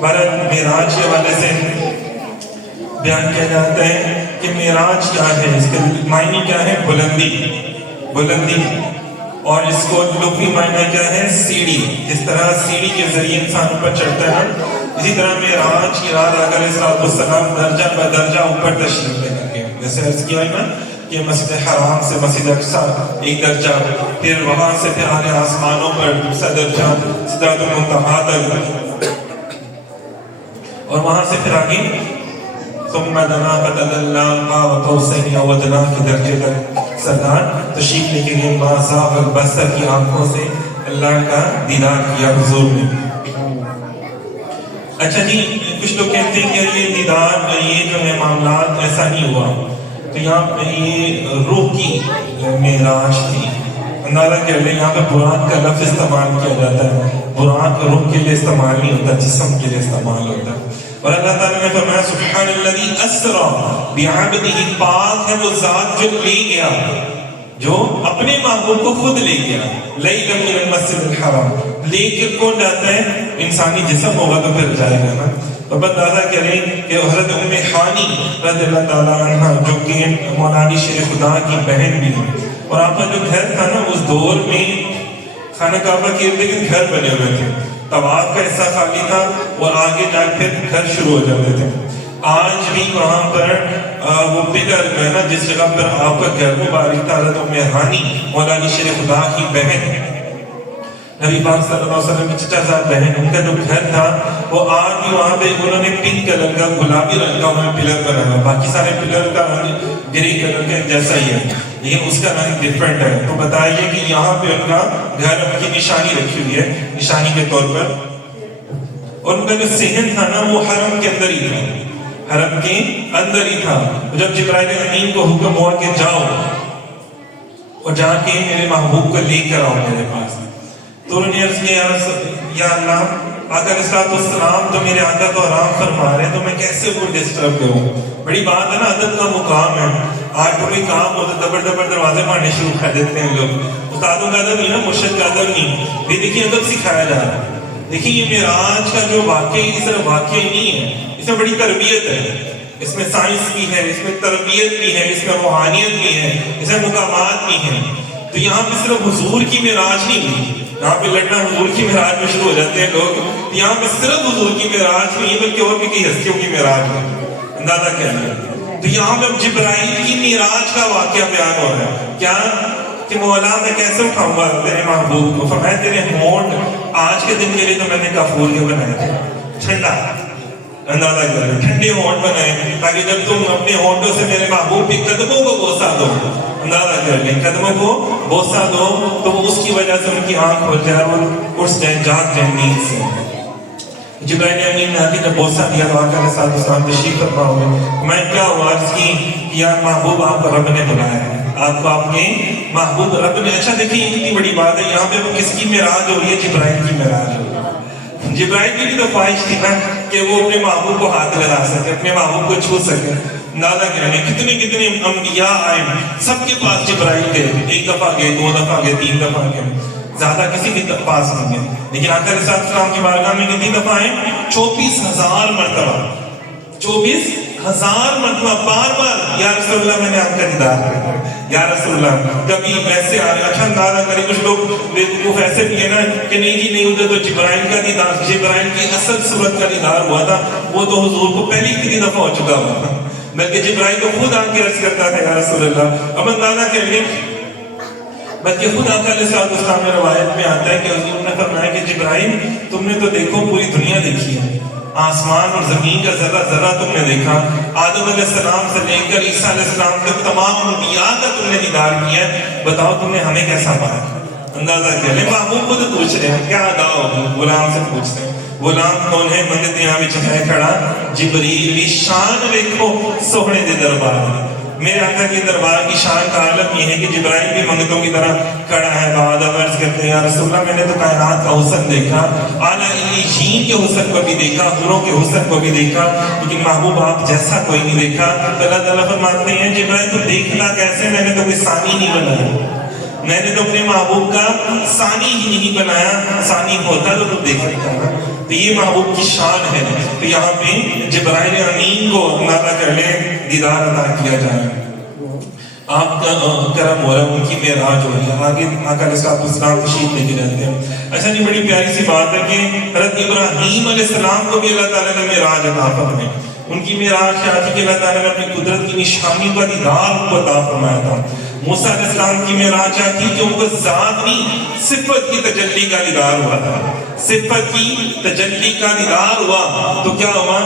بہرحال معراج کے حوالے سے بیان کیا جاتا ہے کہ معراج کیا ہے، اس کے معنی کیا ہے؟ بلندی، اور اس کو لغوی معنی کیا ہے؟ سیڑھی. جس طرح سیڑھی کے ذریعے انسان اوپر چڑھتا ہے، اسی طرح معراج کی رات آقا علیہ السلام درجہ بدرجہ اوپر تشریف لے کر کے، جیسے عرض کیا ہے نا کہ مسجد حرام سے مسجد اقصی ایک درجہ، پھر وہاں سے پھر آگے آسمانوں پر دوسرا درجہ سدرۃ المنتہا تک، اور وہاں سے پھر آگے ثم دنا فتدلى قاب قوسين او ادنى کے درجے تک سرکار تشریف لے کے گئے. ما زاغ البصر کی آنکھوں سے اللہ کا دیدار کیا حضور نے. اچھا جی، کچھ لوگ کہتے ہیں کہ یہ دیدار، یہ جو ہے معاملات ایسا نہیں ہوا، تو یہاں پہ یہ روح کی معراج تھی. اندازہ کر لیں یہاں پہ براق کا لفظ استعمال کیا جاتا ہے. براق روح کے لیے استعمال نہیں ہوتا، جسم کے لیے استعمال ہوتا ہے. اور اللہ تعالیٰ نے فرمایا سبحان الذی اسریٰ بعبدہ، پاک ہے وہ ذات جو لے گیا، جو اپنے محبوب کو خود لے گیا. لیلا من المسجد الحرام، لے کر کون جاتا ہے؟ انسانی جسم ہوگا تو پھر جائے گا نا. تو اندازہ کریں کہ حضرت ام ہانی رضی اللہ تعالیٰ عنہ جو کہ مولا علی شیر خدا کی بہن بھی ہے، اور آپ کا جو گھر تھا نا اس دور میں خانہ کعبہ کے ارد گرد گھر بنے ہوئے تھے. طواف کا حصہ خالی تھا اور آگے جا پھر گھر شروع ہو جاتے تھے. آج بھی وہاں پر وہ پلر جو ہے نا جس جگہ پر آپ کا گھر مبارک تھا، حضرت ام ہانی مولا علی شیر خدا کی بہن، نبی پاک صلی اللہ علیہ وسلم کی چچا زاد بہن، ان کا جو گھر تھا وہ آج بھی وہاں پہ انہوں نے پنک کلر کا گلابی رنگ کا انہوں نے پلر بنایا. باقی سارے پلر کا رنگ گرے کلر کے جیسا ہی ہے، لیکن اس کا رنگ ڈفرینٹ ہے. تو بتائیے کہ یہاں پہ ان کا گھر ان کی نشانی رکھی ہوئی ہے، نشانی کے طور پر. اور ان کا جو صحن تھا نا وہ حرم کے اندر ہی تھا، حرم کے اندر ہی تھا. جب جبرائیل امین کو حکم ہوا کہ جاؤ اور جا کے میرے محبوب کو لے کر آؤ میرے پاس، تو انہوں نے عرض کیا یا اللہ، آقا علیہ السلام تو میرے آقا تو آرام فرما رہے ہیں، تو میں کیسے وہ ڈسٹرب کروں؟ بڑی بات ہے نا، ادب کا مقام ہے. آج کوئی کام ہوتا دبر دروازے مارنے شروع کر دیتے ہیں لوگ. استادوں کا ادب نہیں نا، مرشد کا ادب نہیں. یہ دیکھیے ادب سکھایا جا رہا ہے. دیکھیے یہ معراج کا جو واقعی صرف واقعی نہیں ہے، اس میں بڑی تربیت ہے، اس میں سائنس بھی ہے، اس میں تربیت بھی ہے، اس میں روحانیت بھی ہے، اس میں مقامات بھی ہیں. تو یہاں پہ صرف حضور کی معراج نہیں ہوئی، یہاں پہ لڑنا حضور کی معراج میں شروع ہو جاتے ہیں لوگ. یہاں پہ صرف حضور کی معراج نہیں بلکہ اور بھی کئی ہستیوں کی معراج ہے. اندازہ کیا ہے؟ تو یہاں پہ جبرائیل کی معراج کا واقعہ بیان ہو رہا ہے. کیا کہ مولا میں کیسے اٹھاؤں گا تیرے محبوب کو؟ فرمایا تیرے ہونٹ آج کے دن کے لیے تو میں نے کافور کے بنائے تھے، ٹھنڈا. اندازہ کریں، ٹھنڈے ہونٹ بنائے تاکہ جب تم اپنے ہونٹوں سے میرے محبوب کے قدموں کو بوسہ دو، اندازہ کر لیں، قدموں کو بوسہ دو تو اس کی وجہ سے ان کی آنکھ کھل جائے اور اٹھ جائیں، جاگ جائیں نیند سے. جبرائیل امین نے آ کے جب بوسہ دیا تو آقا علیہ السلام تشریف فرما ہوئے. میں کیا ہوا عرض کی یا محبوب آپ کو رب نے بلایا ہے، آپ کو آپ کے محبوب رب نے. اچھا دیکھیے اتنی بڑی بات ہے، یہاں پہ کس کی معراج ہو رہی ہے؟ جبرائیل کی معراج ہو رہی ہے. جبرائیل کی بھی تو خواہش تھی نا کہ وہ اپنے محبوب کو ہاتھ لگا سکے، اپنے محبوب کو چھو سکے. اندازہ کریں کتنے انبیاء آئے، سب کے پاس جبرائیل گئے، ایک دفعہ گئے، دو دفعہ گئے، تین دفعہ گئے، زیادہ کسی کے پاس نہیں گئے. لیکن آقا علیہ السلام کی بارگاہ میں کتنی دفعہ آئے؟ 24,000 مرتبہ. 24,000 مرتبہ بار بار یا رسول اللہ میں نے آپ کا دیدار کیا، یا رسول اللہ. کبھی ویسے آئے. اچھا اندازہ کریں کچھ لوگ بیوقوف ایسے بھی ہے نا کہ نہیں جی نہیں ہوتا تو جبرائیل کا دیدار، جبرائیل کی اصل صورت کا دیدار ہوا تھا، وہ تو حضور کو پہلی کتنی دفعہ ہو چکا ہوا تھا، بلکہ جبرائیل تو خود آ کے عرض کرتا تھا یا رسول اللہ. اب اندازہ کریے، بلکہ خود آقا علیہ السلام میں روایت میں آتا ہے کہ حضور نے فرمایا کہ جبرائیل تم نے تو دیکھو پوری دنیا دیکھی ہے، آسمان اور زمین کا ذرہ ذرہ تم نے دیکھا، آدم علیہ السلام سے لے کر عیسیٰ علیہ السلام تک تمام انبیاء کا تم نے دیدار کیا ہے، بتاؤ تم نے ہمیں کیسا پایا؟ اندازہ کیا لیں. محبوب خود پوچھ رہے ہیں، کیا ادا ہوگی؟ غلام سے پوچھتے ہیں. غلام کون ہے؟ منگت یہاں وچ ہے کھڑا جبریل دی شان ویکھو سوہنے دے دربار. میرے آقا کے دربار کی شان کا عالم یہ ہے کہ جبرائیل بھی منگتوں کی طرح کھڑا ہے. بعد عرض کرتے ہیں یا رسول اللہ میں نے تو کائنات کا حسن دیکھا، اعلیٰ علیین کے حسن کو بھی دیکھا، حوروں کے حسن کو بھی دیکھا، لیکن محبوب آپ جیسا کوئی نہیں دیکھا. تو اللہ تعالیٰ فرماتے ہیں جبرائیل تو دیکھنا کیسے، میں نے تو کوئی ثانی نہیں بنایا. میں نے تو اپنے محبوب کا ثانی ہی نہیں بنایا، ثانی ہوتا تو دیکھ سکتا نا۔ تو یہ محبوب کی شان ہے۔ تو یہاں پہ جبرائیل امین کو اللہ کا کرنے دیدار عطا کیا جائے، آپ کا کرم ہو رہا ہے، ان کی معراج ہو رہی ہے، آگے آقا علیہ السلام تشریف لے کے رہتے ہیں۔ ایسا نہیں، بڑی پیاری سی بات ہے کہ حضرت ابراہیم علیہ السلام کو بھی اللہ تعالیٰ نے معراج عطا فرمائی۔ ان کی معراج کیا تھی کہ اللہ تعالیٰ نے اپنی قدرت کی نشانیوں کا دیدار ان کو عطا فرمایا تھا۔ موسیٰ علیہ السلام کی معراج کیا تھی کہ ان کو ذات نہیں، صفت کی تجلی کا دیدار ہوا تھا، صفت کی تجلی کا دیدار ہوا تو کیا ہوا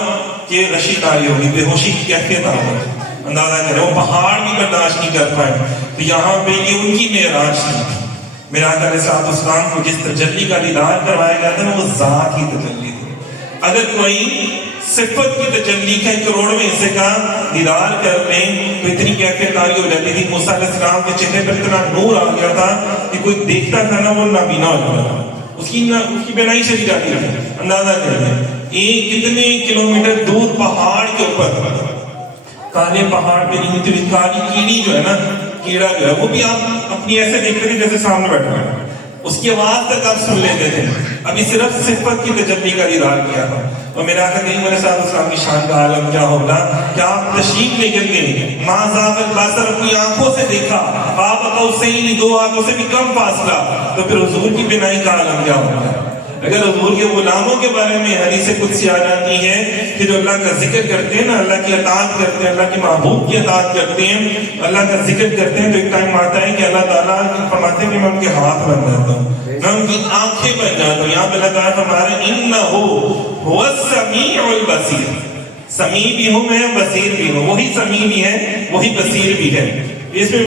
کہ غشی طاری ہوگی، بے ہوشی کی کیفیت آ گئی، اندازہ کریں وہ پہاڑ بھی برداشت نہیں کر پائے۔ تو یہاں پہ یہ ان کی معراج تھی۔ معراج علیہ السلام کو جس تجلی کا دیدار کروایا گیا تھا وہ ذات کی تجلی تھی۔ اگر کوئی صفت کی تجلی کا 1/4 حصے کا دیدار کر لیں تو اتنی کیفیت طاری ہو جاتی تھی۔ موسیٰ علیہ السلام کے چہرے پر اتنا نور آ گیا تھا کہ کوئی دیکھتا تھا نا وہ نابینا ہو جاتا تھا، اس کی بینائی چلی جاتی تھی۔ اندازہ کریں ایک کتنے کلومیٹر دور پہاڑ کے اوپر، کالے پہاڑ پہ نہیں ہوتی ہوئی کالی کیڑی جو ہے نا، کیڑا جو ہے وہ بھی آپ اپنی ایسے دیکھتے تھے جیسے سامنے بیٹھا ہے، اس کی آواز تک آپ سن لیتے تھے۔ ابھی صرف صفت کی تجلی کا دیدار کیا تھا۔ اور میرا آقا کریم علیہ السلام کی شان کا عالم کیا ہوگا کہ آپ تشریف لے کر گئے، ما ذاق البصر، اپنی آنکھوں سے دیکھا، آپ قوسین 2 ہاتھوں سے بھی کم فاصلہ، تو پھر حضور کی بینائی کا عالم کیا ہوگا۔ اگر حضور کے غلاموں کے بارے میں حدیث قدسی آ جاتی ہے کہ جو اللہ کا ذکر کرتے ہیں نا، اللہ کی اطاعت کرتے ہیں، اللہ کے محبوب کی اطاعت کرتے ہیں، اللہ کا ذکر کرتے ہیں، تو ایک ٹائم آتا ہے کہ اللہ تعالیٰ فرماتے ہیں کہ میں ان کے ہاتھ بن جاتا ہوں، میں ان کی آنکھیں بن جاتا ہوں۔ یہاں پہ اللہ تعالیٰ فرما رہے ہیں انہ هو السمیع البصیر، سمیع بھی ہوں میں، بصیر بھی ہوں، وہی سمیع بھی ہے وہی بصیر بھی ہے۔ اس میں